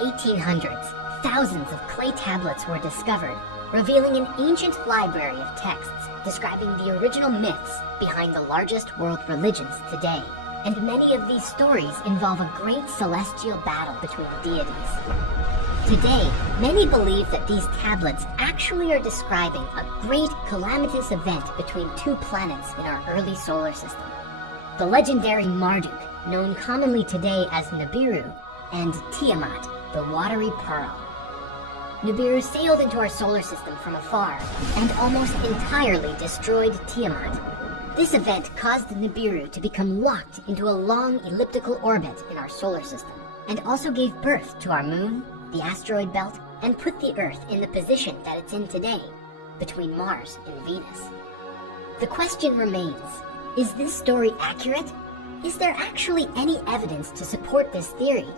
1800s, thousands of clay tablets were discovered, revealing an ancient library of texts describing the original myths behind the largest world religions today. And many of these stories involve a great celestial battle between deities. Today, many believe that these tablets actually are describing a great calamitous event between two planets in our early solar system. The legendary Marduk, known commonly today as Nibiru, and Tiamat, the watery pearl. Nibiru sailed into our solar system from afar and almost entirely destroyed Tiamat. This event caused Nibiru to become locked into a long elliptical orbit in our solar system, and also gave birth to our moon, the asteroid belt, and put the Earth in the position that it's in today, between Mars and Venus. The question remains, is this story accurate? Is there actually any evidence to support this theory?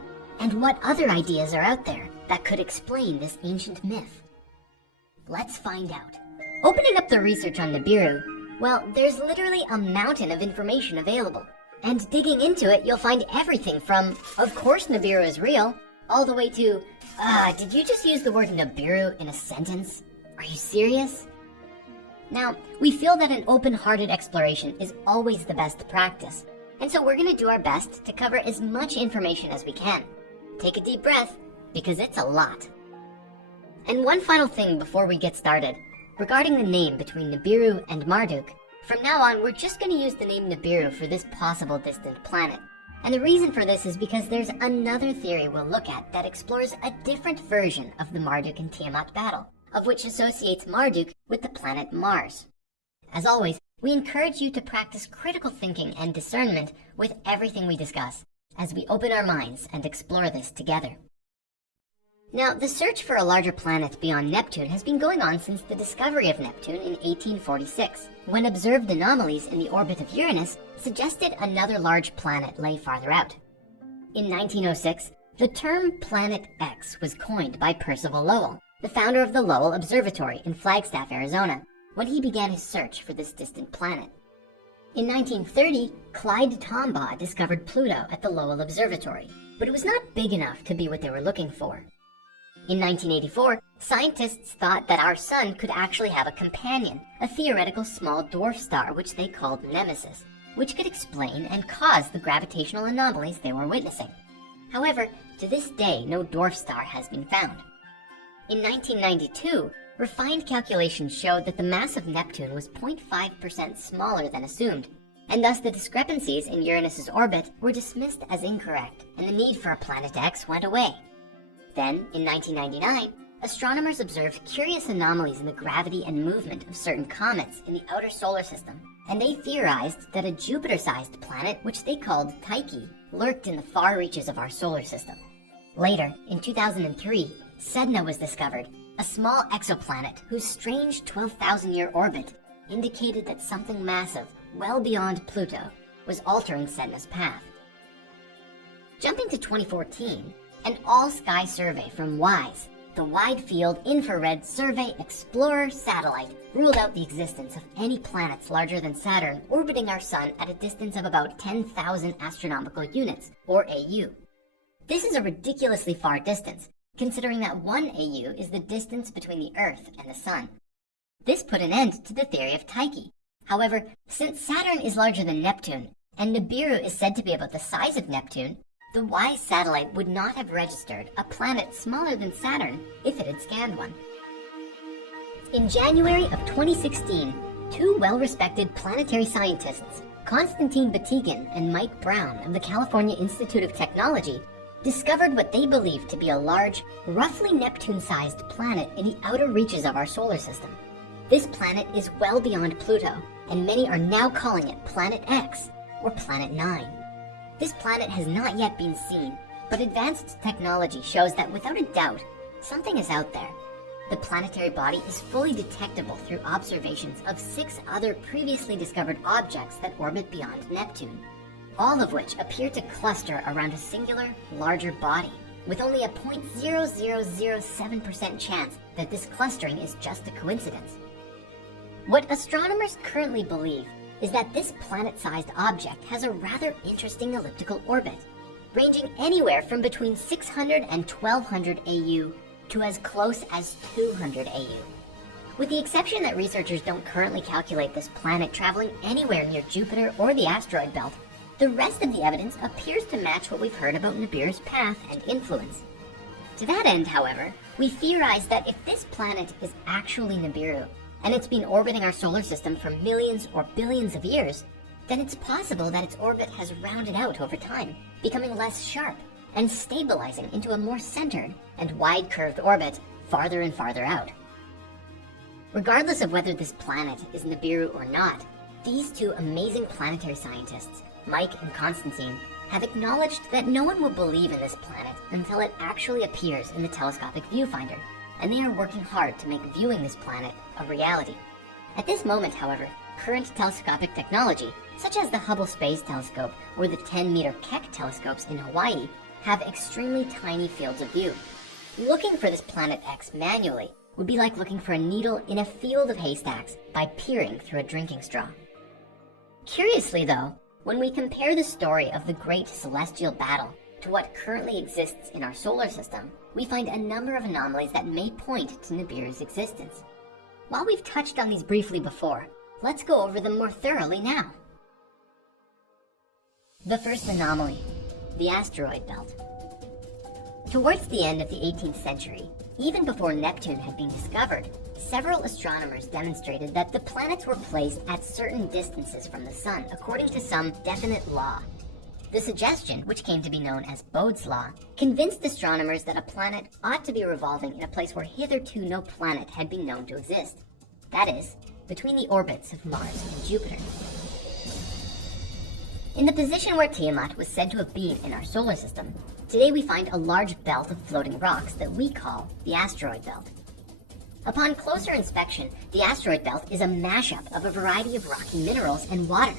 And what other ideas are out there that could explain this ancient myth? Let's find out. Opening up the research on Nibiru, well, there's literally a mountain of information available. And digging into it, you'll find everything from, of course Nibiru is real, all the way to, did you just use the word Nibiru in a sentence? Are you serious? Now, we feel that an open-hearted exploration is always the best practice, and so we're going to do our best to cover as much information as we can. Take a deep breath, because it's a lot. And one final thing before we get started. Regarding the name between Nibiru and Marduk, from now on we're just going to use the name Nibiru for this possible distant planet. And the reason for this is because there's another theory we'll look at that explores a different version of the Marduk and Tiamat battle, of which associates Marduk with the planet Mars. As always, we encourage you to practice critical thinking and discernment with everything we discuss, as we open our minds and explore this together. Now, the search for a larger planet beyond Neptune has been going on since the discovery of Neptune in 1846, when observed anomalies in the orbit of Uranus suggested another large planet lay farther out. In 1906, the term Planet X was coined by Percival Lowell, the founder of the Lowell Observatory in Flagstaff, Arizona, when he began his search for this distant planet. In 1930, Clyde Tombaugh discovered Pluto at the Lowell Observatory, but it was not big enough to be what they were looking for. In 1984, scientists thought that our sun could actually have a companion, a theoretical small dwarf star which they called Nemesis, which could explain and cause the gravitational anomalies they were witnessing. However, to this day, no dwarf star has been found. In 1992, refined calculations showed that the mass of Neptune was 0.5% smaller than assumed, and thus the discrepancies in Uranus's orbit were dismissed as incorrect, and the need for a Planet X went away. Then, in 1999, astronomers observed curious anomalies in the gravity and movement of certain comets in the outer solar system, and they theorized that a Jupiter-sized planet, which they called Tyche, lurked in the far reaches of our solar system. Later, in 2003, Sedna was discovered, a small exoplanet whose strange 12,000-year orbit indicated that something massive, well beyond Pluto, was altering Sedna's path. Jumping to 2014, an all-sky survey from WISE, the Wide Field Infrared Survey Explorer satellite, ruled out the existence of any planets larger than Saturn orbiting our sun at a distance of about 10,000 astronomical units, or AU. This is a ridiculously far distance, considering that 1 AU is the distance between the Earth and the Sun. This put an end to the theory of Tyche. However, since Saturn is larger than Neptune, and Nibiru is said to be about the size of Neptune, the WISE satellite would not have registered a planet smaller than Saturn if it had scanned one. In January of 2016, two well-respected planetary scientists, Konstantin Batygin and Mike Brown of the California Institute of Technology, discovered what they believed to be a large, roughly Neptune-sized planet in the outer reaches of our solar system. This planet is well beyond Pluto, and many are now calling it Planet X, or Planet 9. This planet has not yet been seen, but advanced technology shows that without a doubt, something is out there. The planetary body is fully detectable through observations of 6 other previously discovered objects that orbit beyond Neptune, all of which appear to cluster around a singular, larger body, with only a 0.0007% chance that this clustering is just a coincidence. What astronomers currently believe is that this planet-sized object has a rather interesting elliptical orbit. ranging anywhere from between 600 and 1200 AU to as close as 200 AU. With the exception that researchers don't currently calculate this planet traveling anywhere near Jupiter or the asteroid belt, the rest of the evidence appears to match what we've heard about Nibiru's path and influence. To that end, however, we theorize that if this planet is actually Nibiru, and it's been orbiting our solar system for millions or billions of years, then it's possible that its orbit has rounded out over time, becoming less sharp and stabilizing into a more centered and wide-curved orbit farther and farther out. Regardless of whether this planet is Nibiru or not, these two amazing planetary scientists, Mike and Constantine, have acknowledged that no one will believe in this planet until it actually appears in the telescopic viewfinder, and they are working hard to make viewing this planet a reality. At this moment, however, current telescopic technology, such as the Hubble Space Telescope or the 10-meter Keck telescopes in Hawaii, have extremely tiny fields of view. Looking for this planet X manually would be like looking for a needle in a field of haystacks by peering through a drinking straw. Curiously though, when we compare the story of the Great Celestial Battle to what currently exists in our solar system, we find a number of anomalies that may point to Nibiru's existence. While we've touched on these briefly before, let's go over them more thoroughly now. The first anomaly, the asteroid belt. Towards the end of the 18th century, even before Neptune had been discovered, several astronomers demonstrated that the planets were placed at certain distances from the Sun according to some definite law. The suggestion, which came to be known as Bode's Law, convinced astronomers that a planet ought to be revolving in a place where hitherto no planet had been known to exist. That is, between the orbits of Mars and Jupiter. In the position where Tiamat was said to have been in our solar system, today we find a large belt of floating rocks that we call the asteroid belt. Upon closer inspection, the asteroid belt is a mashup of a variety of rocky minerals and water.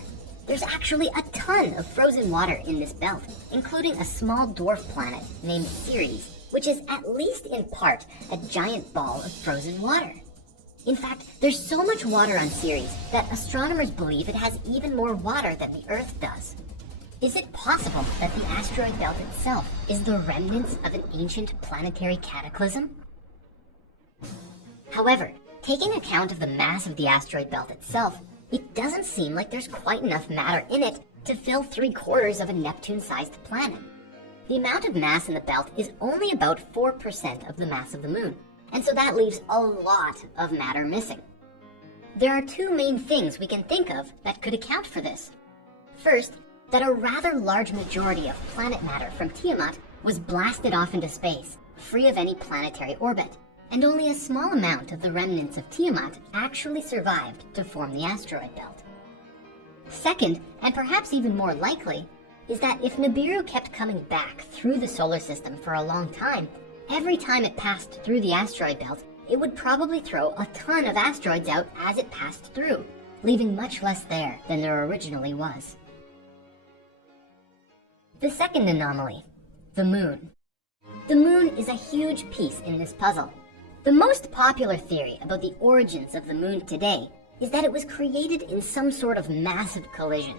There's actually a ton of frozen water in this belt, including a small dwarf planet named Ceres, which is at least in part a giant ball of frozen water. In fact, there's so much water on Ceres that astronomers believe it has even more water than the Earth does. Is it possible that the asteroid belt itself is the remnants of an ancient planetary cataclysm? However, taking account of the mass of the asteroid belt itself, it doesn't seem like there's quite enough matter in it to fill 3/4 of a Neptune-sized planet. The amount of mass in the belt is only about 4% of the mass of the Moon, and so that leaves a lot of matter missing. There are two main things we can think of that could account for this. First, that a rather large majority of planet matter from Tiamat was blasted off into space, free of any planetary orbit, and only a small amount of the remnants of Tiamat actually survived to form the asteroid belt. Second, and perhaps even more likely, is that if Nibiru kept coming back through the solar system for a long time, every time it passed through the asteroid belt, it would probably throw a ton of asteroids out as it passed through, leaving much less there than there originally was. The second anomaly, the Moon. The Moon is a huge piece in this puzzle. The most popular theory about the origins of the Moon today is that it was created in some sort of massive collision.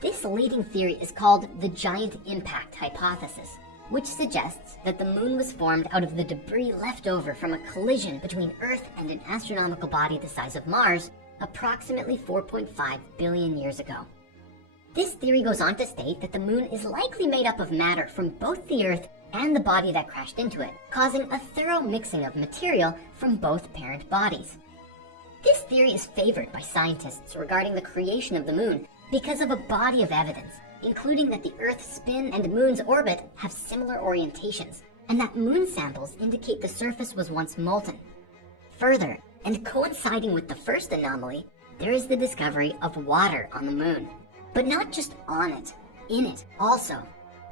This leading theory is called the giant impact hypothesis, which suggests that the Moon was formed out of the debris left over from a collision between Earth and an astronomical body the size of Mars approximately 4.5 billion years ago. This theory goes on to state that the Moon is likely made up of matter from both the Earth and the body that crashed into it, causing a thorough mixing of material from both parent bodies. This theory is favored by scientists regarding the creation of the Moon because of a body of evidence, including that the Earth's spin and Moon's orbit have similar orientations, and that Moon samples indicate the surface was once molten. Further, and coinciding with the first anomaly, there is the discovery of water on the Moon. But not just on it, in it also.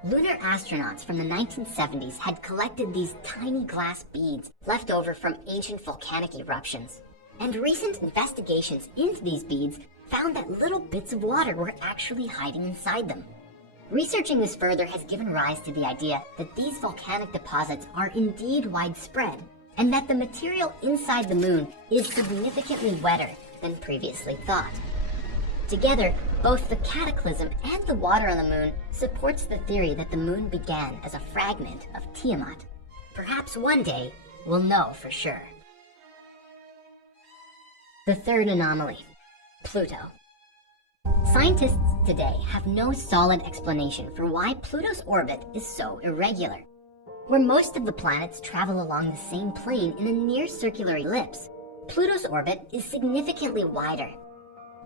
Lunar astronauts from the 1970s had collected these tiny glass beads left over from ancient volcanic eruptions. And recent investigations into these beads found that little bits of water were actually hiding inside them. Researching this further has given rise to the idea that these volcanic deposits are indeed widespread, and that the material inside the Moon is significantly wetter than previously thought. Together, Both the cataclysm and the water on the moon supports the theory that the moon began as a fragment of Tiamat. Perhaps one day, we'll know for sure. The third anomaly, Pluto. Scientists today have no solid explanation for why Pluto's orbit is so irregular. Where most of the planets travel along the same plane in a near-circular ellipse, Pluto's orbit is significantly wider.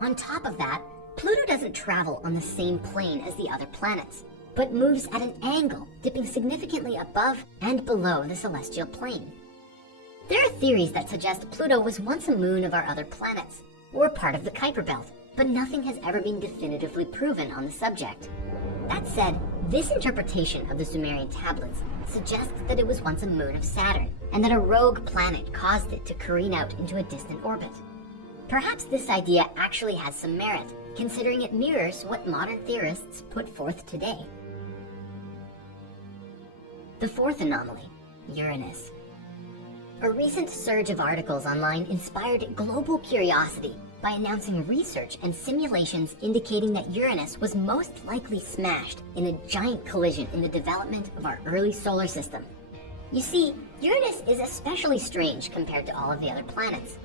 On top of that, Pluto doesn't travel on the same plane as the other planets, but moves at an angle, dipping significantly above and below the celestial plane. There are theories that suggest Pluto was once a moon of our other planets, or part of the Kuiper Belt, but nothing has ever been definitively proven on the subject. That said, this interpretation of the Sumerian tablets suggests that it was once a moon of Saturn, and that a rogue planet caused it to careen out into a distant orbit. Perhaps this idea actually has some merit, considering it mirrors what modern theorists put forth today. The fourth anomaly, Uranus. A recent surge of articles online inspired global curiosity by announcing research and simulations indicating that Uranus was most likely smashed in a giant collision in the development of our early solar system. You see, Uranus is especially strange compared to all of the other planets.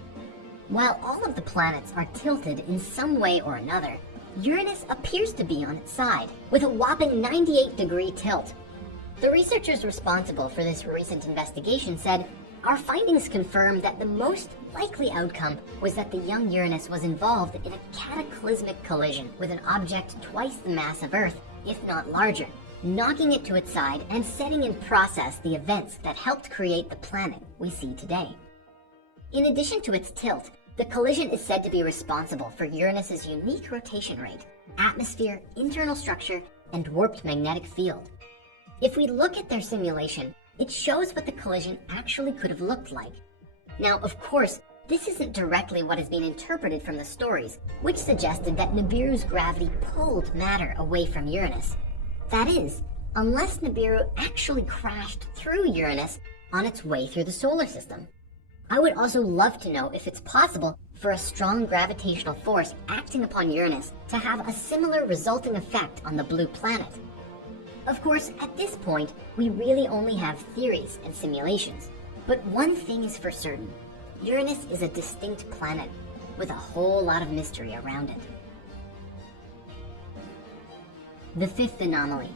While all of the planets are tilted in some way or another, Uranus appears to be on its side, with a whopping 98-degree tilt. The researchers responsible for this recent investigation said, "Our findings confirm that the most likely outcome was that the young Uranus was involved in a cataclysmic collision with an object twice the mass of Earth, if not larger, knocking it to its side and setting in process the events that helped create the planet we see today." In addition to its tilt, the collision is said to be responsible for Uranus's unique rotation rate, atmosphere, internal structure, and warped magnetic field. If we look at their simulation, it shows what the collision actually could have looked like. Now, of course, this isn't directly what has been interpreted from the stories, which suggested that Nibiru's gravity pulled matter away from Uranus. That is, unless Nibiru actually crashed through Uranus on its way through the solar system. I would also love to know if it's possible for a strong gravitational force acting upon Uranus to have a similar resulting effect on the blue planet. Of course, at this point, we really only have theories and simulations. But one thing is for certain, Uranus is a distinct planet with a whole lot of mystery around it. The fifth anomaly,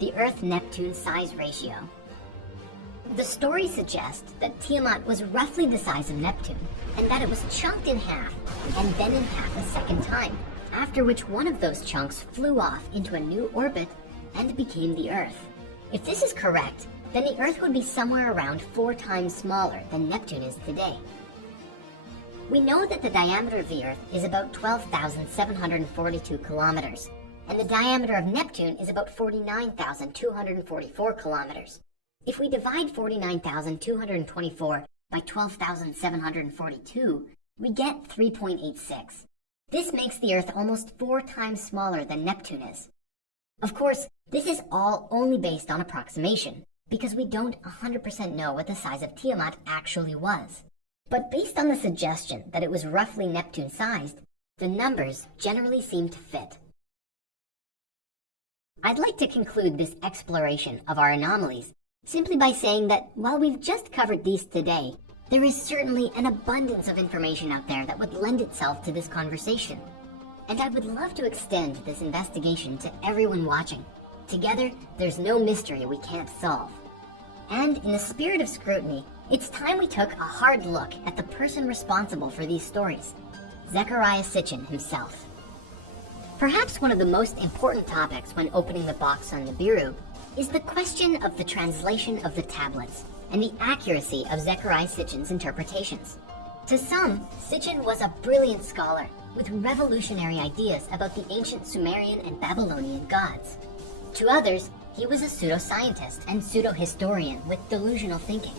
the Earth-Neptune size ratio. The story suggests that Tiamat was roughly the size of Neptune, and that it was chunked in half, and then in half a second time, after which one of those chunks flew off into a new orbit and became the Earth. If this is correct, then the Earth would be somewhere around 4 times smaller than Neptune is today. We know that the diameter of the Earth is about 12,742 kilometers, and the diameter of Neptune is about 49,244 kilometers. If we divide 49,224 by 12,742, we get 3.86. This makes the Earth almost 4 times smaller than Neptune is. Of course, this is all only based on approximation, because we don't 100% know what the size of Tiamat actually was. But based on the suggestion that it was roughly Neptune-sized, the numbers generally seem to fit. I'd like to conclude this exploration of our anomalies simply by saying that while we've just covered these today, there is certainly an abundance of information out there that would lend itself to this conversation. And I would love to extend this investigation to everyone watching. Together, there's no mystery we can't solve. And in the spirit of scrutiny, it's time we took a hard look at the person responsible for these stories, Zecharia Sitchin himself. Perhaps one of the most important topics when opening the box on Nibiru is the question of the translation of the tablets and the accuracy of Zecharia Sitchin's interpretations. To some, Sitchin was a brilliant scholar with revolutionary ideas about the ancient Sumerian and Babylonian gods. To others, he was a pseudoscientist and pseudo-historian with delusional thinking.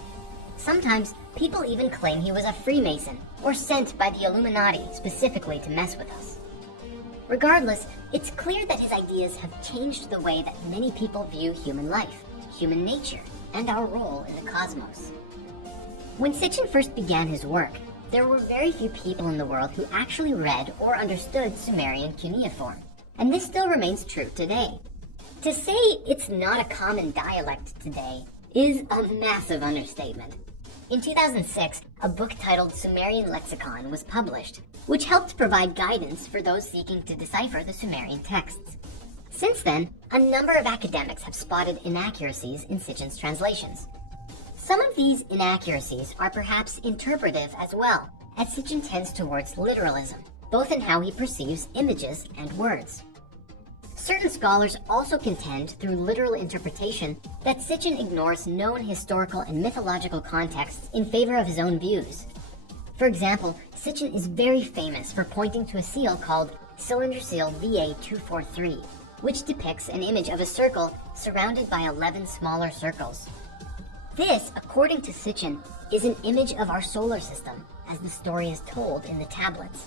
Sometimes, people even claim he was a Freemason or sent by the Illuminati specifically to mess with us. Regardless, it's clear that his ideas have changed the way that many people view human life, human nature, and our role in the cosmos. When Sitchin first began his work, there were very few people in the world who actually read or understood Sumerian cuneiform, and this still remains true today. To say it's not a common dialect today is a massive understatement. In 2006, a book titled Sumerian Lexicon was published, which helped provide guidance for those seeking to decipher the Sumerian texts. Since then, a number of academics have spotted inaccuracies in Sitchin's translations. Some of these inaccuracies are perhaps interpretive as well, as Sitchin tends towards literalism, both in how he perceives images and words. Certain scholars also contend through literal interpretation that Sitchin ignores known historical and mythological contexts in favor of his own views. For example, Sitchin is very famous for pointing to a seal called Cylinder Seal VA243, which depicts an image of a circle surrounded by 11 smaller circles. This, according to Sitchin, is an image of our solar system, as the story is told in the tablets.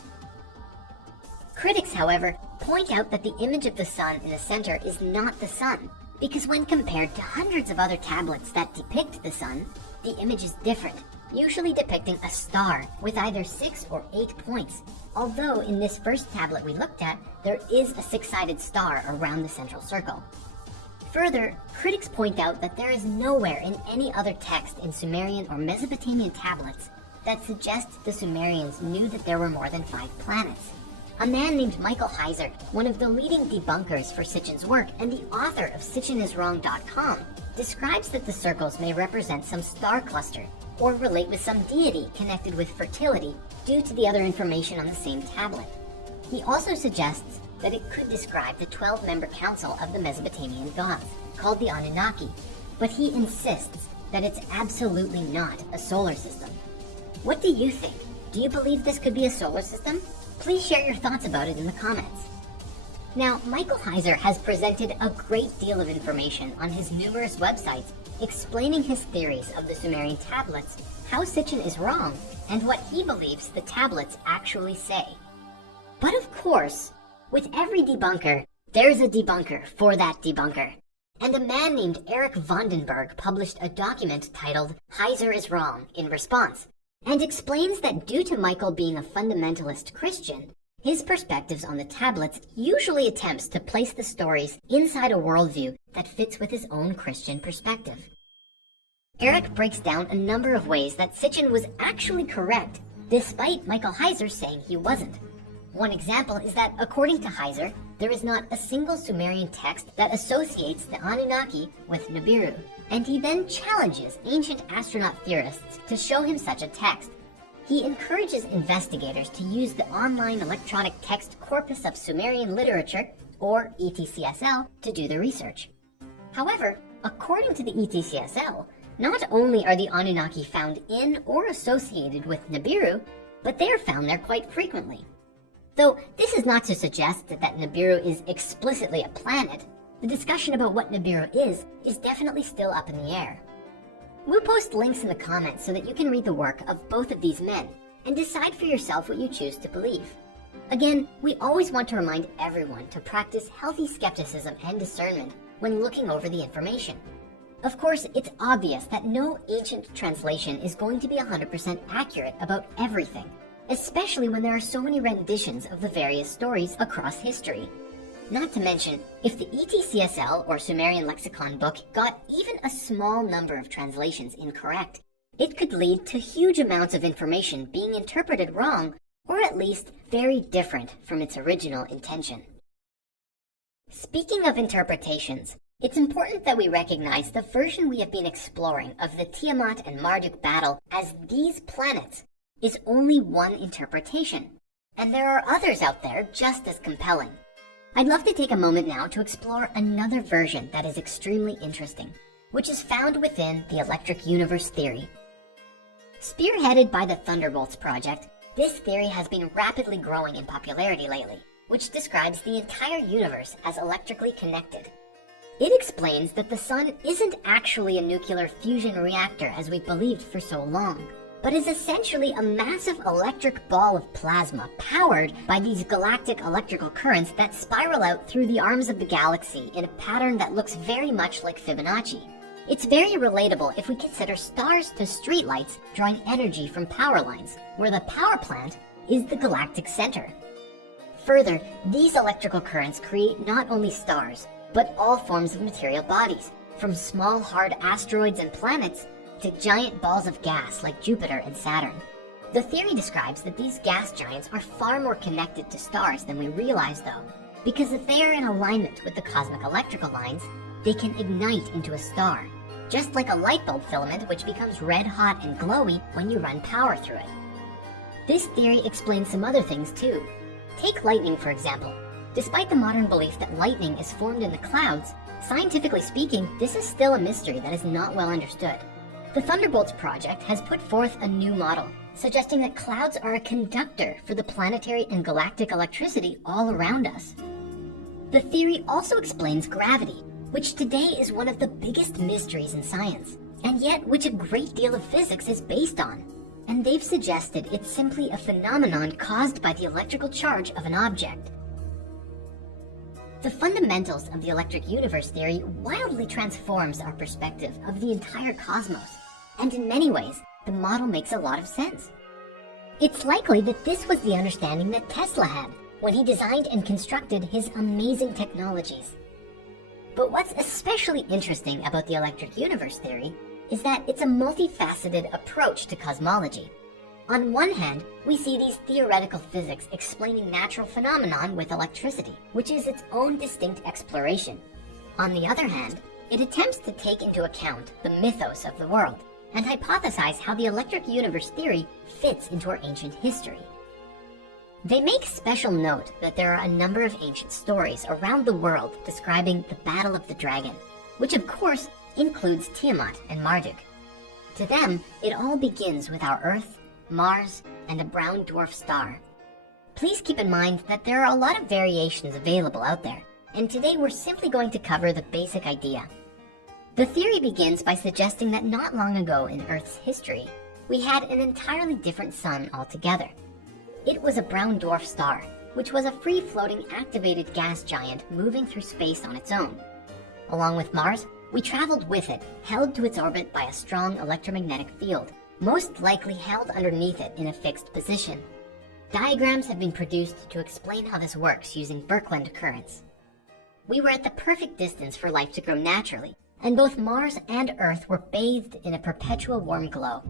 Critics, however, point out that the image of the sun in the center is not the sun, because when compared to hundreds of other tablets that depict the sun, the image is different, usually depicting a star with either 6 or 8 points, although in this first tablet we looked at, there is a 6-sided star around the central circle. Further, critics point out that there is nowhere in any other text in Sumerian or Mesopotamian tablets that suggests the Sumerians knew that there were more than 5 planets. A man named Michael Heiser, one of the leading debunkers for Sitchin's work and the author of SitchinIsWrong.com, describes that the circles may represent some star cluster or relate with some deity connected with fertility due to the other information on the same tablet. He also suggests that it could describe the 12-member council of the Mesopotamian gods, called the Anunnaki, but he insists that it's absolutely not a solar system. What do you think? Do you believe this could be a solar system? Please share your thoughts about it in the comments. Now, Michael Heiser has presented a great deal of information on his numerous websites explaining his theories of the Sumerian tablets, how Sitchin is wrong, and what he believes the tablets actually say. But of course, with every debunker, there's a debunker for that debunker. And a man named Eric Vandenberg published a document titled Heiser is Wrong in response, and explains that due to Michael being a fundamentalist Christian, his perspectives on the tablets usually attempts to place the stories inside a worldview that fits with his own Christian perspective. Eric breaks down a number of ways that Sitchin was actually correct, despite Michael Heiser saying he wasn't. One example is that, according to Heiser, there is not a single Sumerian text that associates the Anunnaki with Nibiru, and he then challenges ancient astronaut theorists to show him such a text. He encourages investigators to use the online electronic text corpus of Sumerian literature, or ETCSL, to do the research. However, according to the ETCSL, not only are the Anunnaki found in or associated with Nibiru, but they are found there quite frequently. Though this is not to suggest that Nibiru is explicitly a planet, the discussion about what Nibiru is definitely still up in the air. We'll post links in the comments so that you can read the work of both of these men and decide for yourself what you choose to believe. Again, we always want to remind everyone to practice healthy skepticism and discernment when looking over the information. Of course, it's obvious that no ancient translation is going to be 100% accurate about everything, especially when there are so many renditions of the various stories across history. Not to mention, if the ETCSL or Sumerian lexicon book got even a small number of translations incorrect, it could lead to huge amounts of information being interpreted wrong, or at least very different from its original intention. Speaking of interpretations, it's important that we recognize the version we have been exploring of the Tiamat and Marduk battle as these planets is only one interpretation, and there are others out there just as compelling. I'd love to take a moment now to explore another version that is extremely interesting, which is found within the Electric Universe theory. Spearheaded by the Thunderbolts project, this theory has been rapidly growing in popularity lately, which describes the entire universe as electrically connected. It explains that the sun isn't actually a nuclear fusion reactor as we believed for so long, but is essentially a massive electric ball of plasma powered by these galactic electrical currents that spiral out through the arms of the galaxy in a pattern that looks very much like Fibonacci. It's very relatable if we consider stars to streetlights drawing energy from power lines, where the power plant is the galactic center. Further, these electrical currents create not only stars, but all forms of material bodies, from small hard asteroids and planets to giant balls of gas like Jupiter and Saturn. The theory describes that these gas giants are far more connected to stars than we realize, though, because if they are in alignment with the cosmic electrical lines, they can ignite into a star, just like a light bulb filament which becomes red hot and glowy when you run power through it. This theory explains some other things too. Take lightning, for example. Despite the modern belief that lightning is formed in the clouds, scientifically speaking, this is still a mystery that is not well understood. The Thunderbolts project has put forth a new model, suggesting that clouds are a conductor for the planetary and galactic electricity all around us. The theory also explains gravity, which today is one of the biggest mysteries in science, and yet which a great deal of physics is based on. And they've suggested it's simply a phenomenon caused by the electrical charge of an object. The fundamentals of the electric universe theory wildly transforms our perspective of the entire cosmos, and in many ways, the model makes a lot of sense. It's likely that this was the understanding that Tesla had when he designed and constructed his amazing technologies. But what's especially interesting about the electric universe theory is that it's a multifaceted approach to cosmology. On one hand, we see these theoretical physics explaining natural phenomenon with electricity, which is its own distinct exploration. On the other hand, it attempts to take into account the mythos of the world and hypothesize how the electric universe theory fits into our ancient history. They make special note that there are a number of ancient stories around the world describing the Battle of the Dragon, which of course includes Tiamat and Marduk. To them, it all begins with our Earth, Mars, and a brown dwarf star. Please keep in mind that there are a lot of variations available out there, and today we're simply going to cover the basic idea. The theory begins by suggesting that not long ago in Earth's history, we had an entirely different sun altogether. It was a brown dwarf star, which was a free-floating activated gas giant moving through space on its own. Along with Mars, we traveled with it, held to its orbit by a strong electromagnetic field, most likely held underneath it in a fixed position. Diagrams have been produced to explain how this works using Birkeland currents. We were at the perfect distance for life to grow naturally, and both Mars and Earth were bathed in a perpetual warm glow.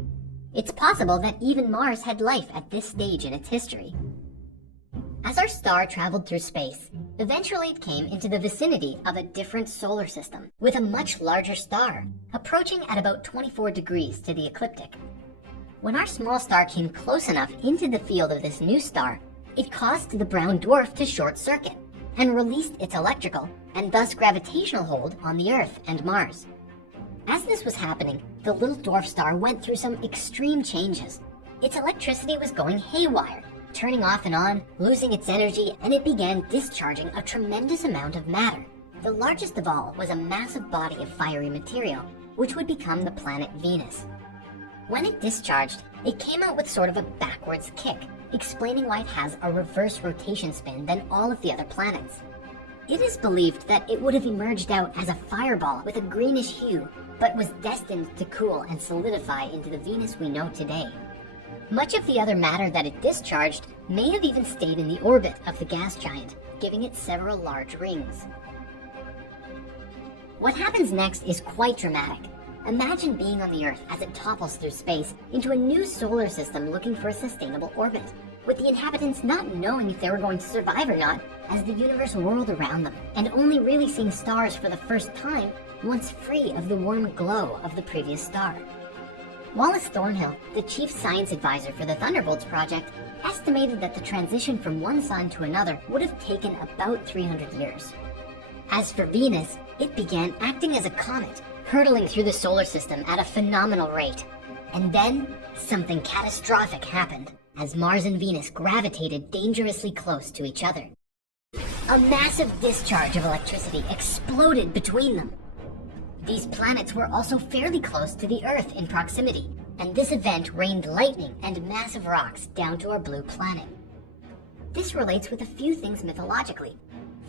It's possible that even Mars had life at this stage in its history. As our star traveled through space, eventually it came into the vicinity of a different solar system, with a much larger star, approaching at about 24 degrees to the ecliptic. When our small star came close enough into the field of this new star, it caused the brown dwarf to short circuit, and released its electrical, and thus gravitational hold on the Earth and Mars. As this was happening, the little dwarf star went through some extreme changes. Its electricity was going haywire, turning off and on, losing its energy, and it began discharging a tremendous amount of matter. The largest of all was a massive body of fiery material, which would become the planet Venus. When it discharged, it came out with sort of a backwards kick, explaining why it has a reverse rotation spin than all of the other planets. It is believed that it would have emerged out as a fireball with a greenish hue, but was destined to cool and solidify into the Venus we know today. Much of the other matter that it discharged may have even stayed in the orbit of the gas giant, giving it several large rings. What happens next is quite dramatic. Imagine being on the Earth as it topples through space into a new solar system looking for a sustainable orbit, with the inhabitants not knowing if they were going to survive or not as the universe whirled around them, and only really seeing stars for the first time once free of the warm glow of the previous star. Wallace Thornhill, the chief science advisor for the Thunderbolts project, estimated that the transition from one sun to another would have taken about 300 years. As for Venus, it began acting as a comet, hurtling through the solar system at a phenomenal rate. And then, something catastrophic happened as Mars and Venus gravitated dangerously close to each other. A massive discharge of electricity exploded between them. These planets were also fairly close to the Earth in proximity, and this event rained lightning and massive rocks down to our blue planet. This relates with a few things mythologically.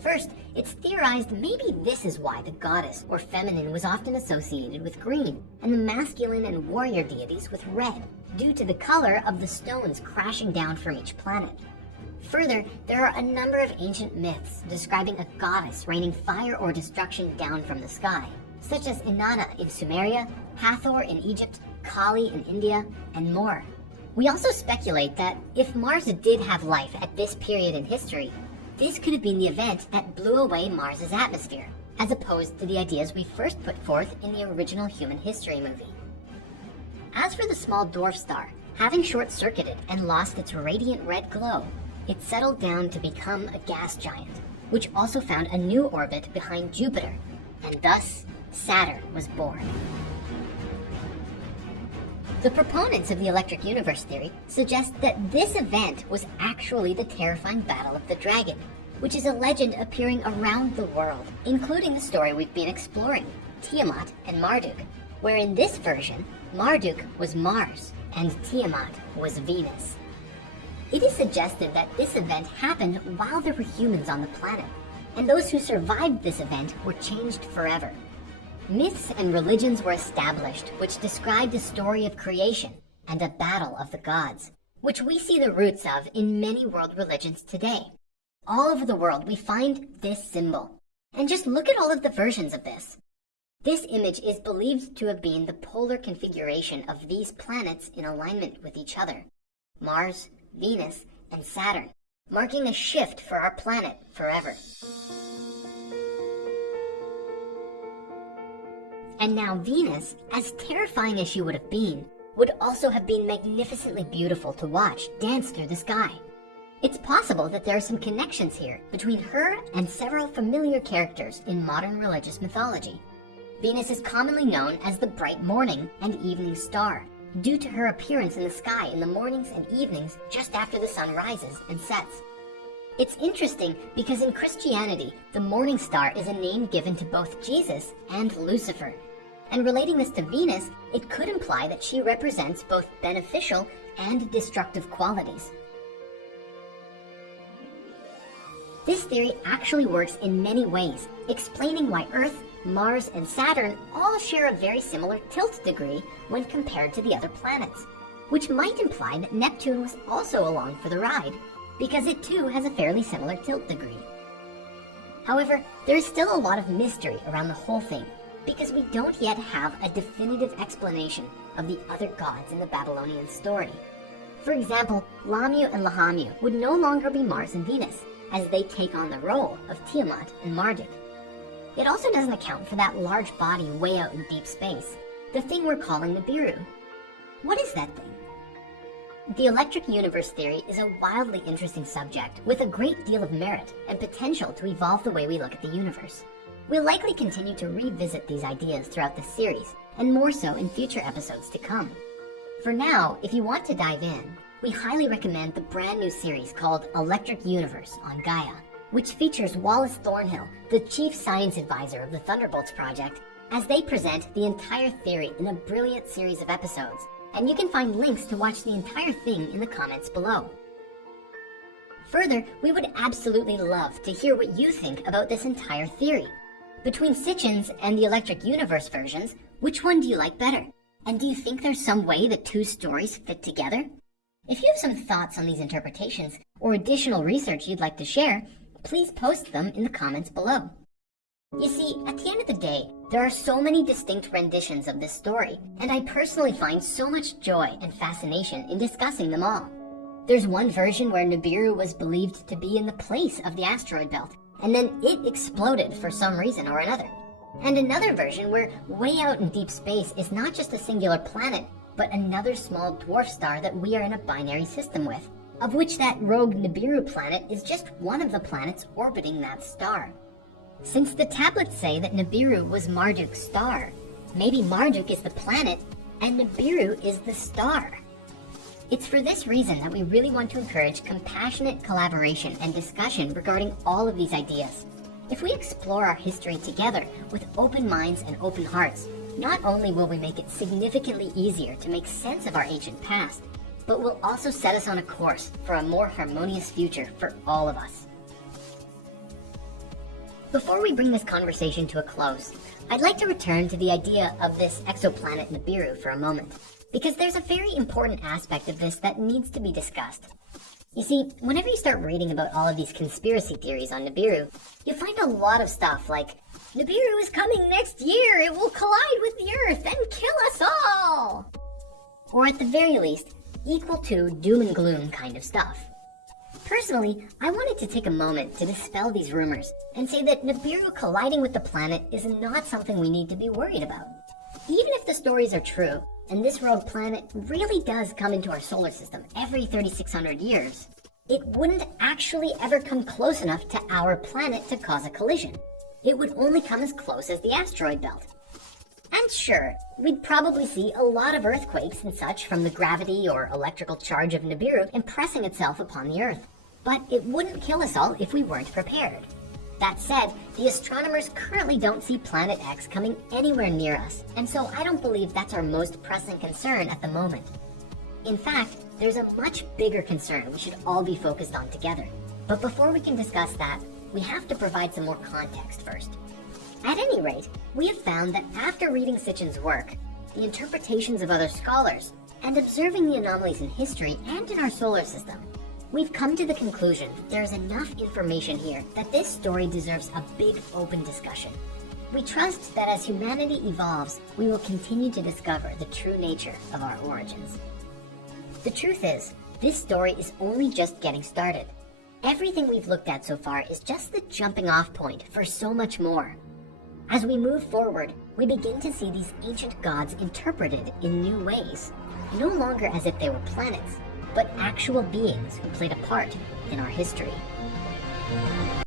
First, it's theorized maybe this is why the goddess or feminine was often associated with green, and the masculine and warrior deities with red, due to the color of the stones crashing down from each planet. Further, there are a number of ancient myths describing a goddess raining fire or destruction down from the sky, such as Inanna in Sumeria, Hathor in Egypt, Kali in India, and more. We also speculate that if Mars did have life at this period in history, this could have been the event that blew away Mars's atmosphere, as opposed to the ideas we first put forth in the original human history movie. As for the small dwarf star, having short-circuited and lost its radiant red glow, it settled down to become a gas giant, which also found a new orbit behind Jupiter, and thus Saturn was born. The proponents of the electric universe theory suggest that this event was actually the terrifying Battle of the Dragon, which is a legend appearing around the world, including the story we've been exploring, Tiamat and Marduk, where in this version, Marduk was Mars and Tiamat was Venus. It is suggested that this event happened while there were humans on the planet, and those who survived this event were changed forever. Myths and religions were established which described a story of creation and a battle of the gods, which we see the roots of in many world religions today. All over the world we find this symbol. And just look at all of the versions of this. This image is believed to have been the polar configuration of these planets in alignment with each other, Mars, Venus, and Saturn, marking a shift for our planet forever. And now Venus, as terrifying as she would have been, would also have been magnificently beautiful to watch dance through the sky. It's possible that there are some connections here between her and several familiar characters in modern religious mythology. Venus is commonly known as the bright morning and evening star, due to her appearance in the sky in the mornings and evenings just after the sun rises and sets. It's interesting because in Christianity, the morning star is a name given to both Jesus and Lucifer. And relating this to Venus, it could imply that she represents both beneficial and destructive qualities. This theory actually works in many ways, explaining why Earth, Mars, and Saturn all share a very similar tilt degree when compared to the other planets, which might imply that Neptune was also along for the ride, because it too has a fairly similar tilt degree. However, there is still a lot of mystery around the whole thing, because we don't yet have a definitive explanation of the other gods in the Babylonian story. For example, Lamu and Lahamu would no longer be Mars and Venus, as they take on the role of Tiamat and Marduk. It also doesn't account for that large body way out in deep space, the thing we're calling Nibiru. What is that thing? The electric universe theory is a wildly interesting subject with a great deal of merit and potential to evolve the way we look at the universe. We'll likely continue to revisit these ideas throughout the series, and more so in future episodes to come. For now, if you want to dive in, we highly recommend the brand new series called Electric Universe on Gaia, which features Wallace Thornhill, the chief science advisor of the Thunderbolts Project, as they present the entire theory in a brilliant series of episodes, and you can find links to watch the entire thing in the comments below. Further, we would absolutely love to hear what you think about this entire theory. Between Sitchin's and the Electric Universe versions, which one do you like better? And do you think there's some way the two stories fit together? If you have some thoughts on these interpretations, or additional research you'd like to share, please post them in the comments below. You see, at the end of the day, there are so many distinct renditions of this story, and I personally find so much joy and fascination in discussing them all. There's one version where Nibiru was believed to be in the place of the asteroid belt, and then it exploded for some reason or another. And another version where way out in deep space is not just a singular planet, but another small dwarf star that we are in a binary system with, of which that rogue Nibiru planet is just one of the planets orbiting that star. Since the tablets say that Nibiru was Marduk's star, maybe Marduk is the planet and Nibiru is the star. It's for this reason that we really want to encourage compassionate collaboration and discussion regarding all of these ideas. If we explore our history together with open minds and open hearts, not only will we make it significantly easier to make sense of our ancient past, but will also set us on a course for a more harmonious future for all of us. Before we bring this conversation to a close, I'd like to return to the idea of this exoplanet Nibiru for a moment, because there's a very important aspect of this that needs to be discussed. You see, whenever you start reading about all of these conspiracy theories on Nibiru, you find a lot of stuff like, Nibiru is coming next year, it will collide with the Earth and kill us all! Or at the very least, equal to doom and gloom kind of stuff. Personally, I wanted to take a moment to dispel these rumors and say that Nibiru colliding with the planet is not something we need to be worried about. Even if the stories are true, and this rogue planet really does come into our solar system every 3,600 years, it wouldn't actually ever come close enough to our planet to cause a collision. It would only come as close as the asteroid belt. And sure, we'd probably see a lot of earthquakes and such from the gravity or electrical charge of Nibiru impressing itself upon the Earth. But it wouldn't kill us all if we weren't prepared. That said, the astronomers currently don't see Planet X coming anywhere near us, and so I don't believe that's our most pressing concern at the moment. In fact, there's a much bigger concern we should all be focused on together. But before we can discuss that, we have to provide some more context first. At any rate, we have found that after reading Sitchin's work, the interpretations of other scholars, and observing the anomalies in history and in our solar system, we've come to the conclusion that there's enough information here that this story deserves a big open discussion. We trust that as humanity evolves, we will continue to discover the true nature of our origins. The truth is, this story is only just getting started. Everything we've looked at so far is just the jumping off point for so much more. As we move forward, we begin to see these ancient gods interpreted in new ways, no longer as if they were planets, but actual beings who played a part in our history.